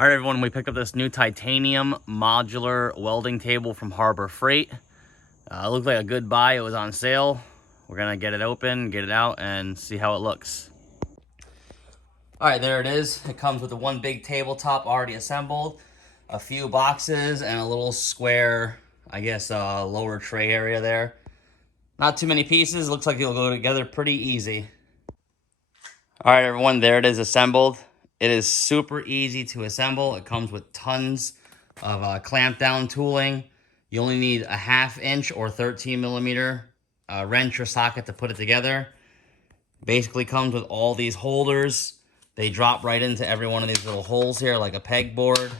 All right, everyone, we picked up this new titanium modular welding table from Harbor Freight. It looked like a good buy. It was on sale. We're gonna get it open, get it out, and see how it looks. All right, there it is. It comes with a one big tabletop already assembled, a few boxes, and a little square, I guess, lower tray area there. Not too many pieces. Looks like it'll go together pretty easy. All right, everyone, there it is assembled. It is super easy to assemble. It comes with tons of clamp down tooling. You only need a 1/2 inch or 13 millimeter wrench or socket to put it together. Basically comes with all these holders. They drop right into every one of these little holes here like a pegboard.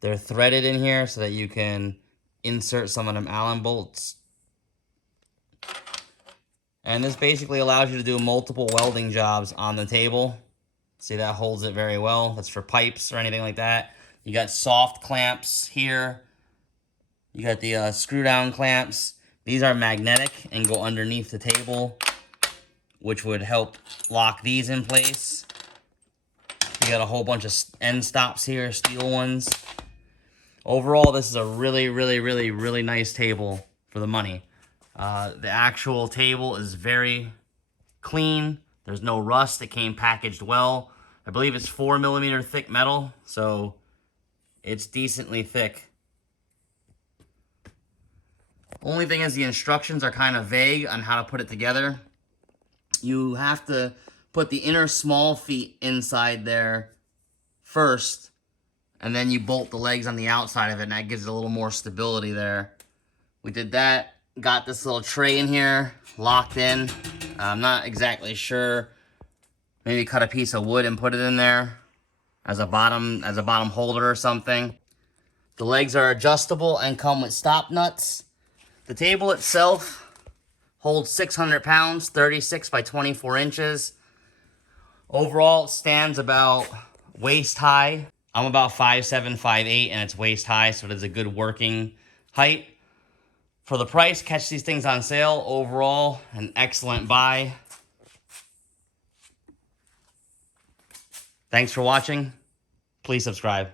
They're threaded in here so that you can insert some of them Allen bolts. And this basically allows you to do multiple welding jobs on the table. See, that holds it very well. That's for pipes or anything like that. You got soft clamps here. You got the screw down clamps. These are magnetic and go underneath the table, which would help lock these in place. You got a whole bunch of end stops here, steel ones. Overall, this is a really nice table for the money. The actual table is very clean. There's no rust. It came packaged well. I believe it's 4 millimeter thick metal, so it's decently thick. Only thing is the instructions are kind of vague on how to put it together. You have to put the inner small feet inside there first, and then you bolt the legs on the outside of it, and that gives it a little more stability there. We did that. Got this little tray in here, locked in. I'm not exactly sure. Maybe cut a piece of wood and put it in there as a bottom holder or something. The legs are adjustable and come with stop nuts. The table itself holds 600 pounds, 36 by 24 inches. Overall, it stands about waist high. I'm about 5'7", 5'8", and it's waist high, so it is a good working height. For the price, catch these things on sale. Overall, an excellent buy. Thanks for watching. Please subscribe.